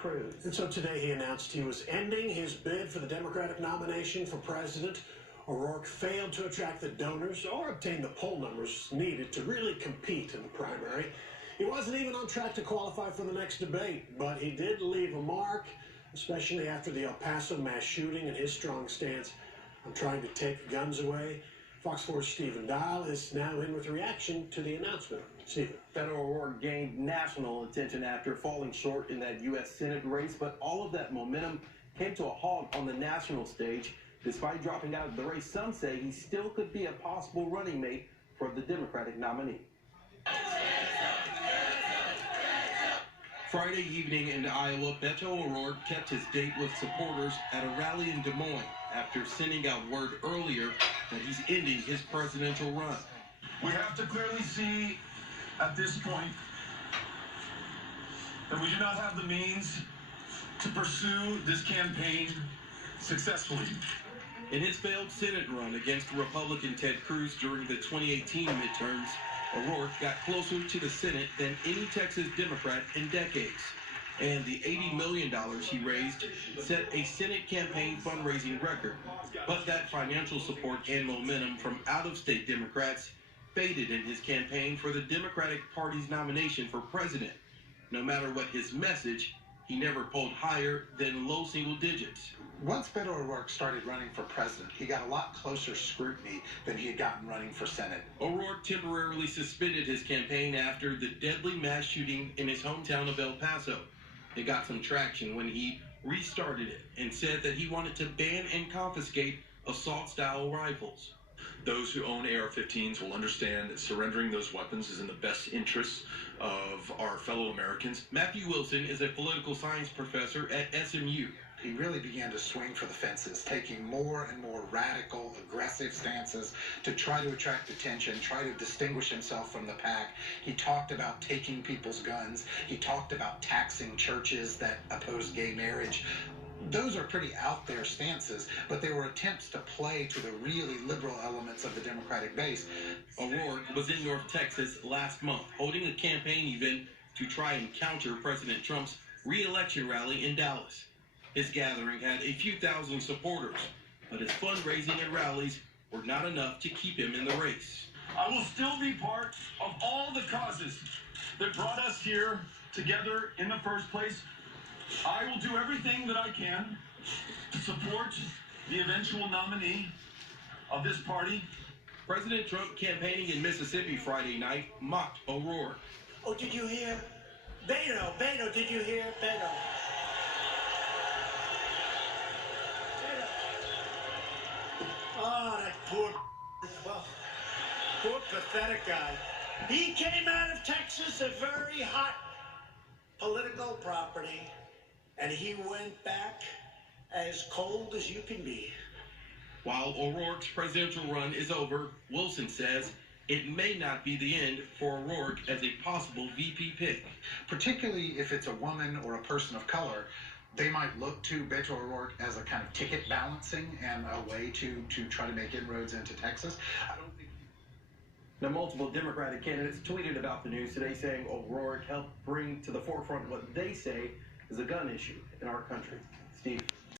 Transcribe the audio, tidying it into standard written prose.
Cruz. And so today he announced he was ending his bid for the Democratic nomination for president. O'Rourke failed to attract the donors or obtain the poll numbers needed to really compete in the primary. He wasn't even on track to qualify for the next debate, but he did leave a mark, especially after the El Paso mass shooting and his strong stance on trying to take guns away. Fox 4's Stephen Dial is now in with a reaction to the announcement. Stephen. Beto O'Rourke gained national attention after falling short in that U.S. Senate race, but all of that momentum came to a halt on the national stage. Despite dropping out of the race, some say he still could be a possible running mate for the Democratic nominee. Friday evening in Iowa, Beto O'Rourke kept his date with supporters at a rally in Des Moines after sending out word earlier that he's ending his presidential run. We have to clearly see at this point that we do not have the means to pursue this campaign successfully. In his failed Senate run against Republican Ted Cruz during the 2018 midterms, O'Rourke got closer to the Senate than any Texas Democrat in decades. And the $80 million he raised set a Senate campaign fundraising record. But that financial support and momentum from out-of-state Democrats faded in his campaign for the Democratic Party's nomination for president. No matter what his message, he never polled higher than low single digits. Once Beto O'Rourke started running for president, he got a lot closer scrutiny than he had gotten running for Senate. O'Rourke temporarily suspended his campaign after the deadly mass shooting in his hometown of El Paso. It got some traction when he restarted it and said that he wanted to ban and confiscate assault-style rifles. Those who own AR-15s will understand that surrendering those weapons is in the best interests of our fellow Americans. Matthew Wilson is a political science professor at SMU. He really began to swing for the fences, taking more and more radical, aggressive stances to try to attract attention, try to distinguish himself from the pack. He talked about taking people's guns. He talked about taxing churches that oppose gay marriage. Those are pretty out there stances, but they were attempts to play to the really liberal elements of the Democratic base. O'Rourke was in North Texas last month, holding a campaign event to try and counter President Trump's re-election rally in Dallas. His gathering had a few thousand supporters, but his fundraising and rallies were not enough to keep him in the race. I will still be part of all the causes that brought us here together in the first place. I will do everything that I can to support the eventual nominee of this party. President Trump campaigning in Mississippi Friday night mocked O'Rourke. Oh, did you hear? Beto, did you hear? Beto. Oh, that poor pathetic guy. He came out of Texas, a very hot political property, and he went back as cold as you can be. While O'Rourke's presidential run is over, Wilson says it may not be the end for O'Rourke as a possible VP pick. Particularly if it's a woman or a person of color, they might look to Beto O'Rourke as a kind of ticket balancing and a way to try to make inroads into Texas. Now, multiple Democratic candidates tweeted about the news today, saying O'Rourke helped bring to the forefront what they say is a gun issue in our country. Steve.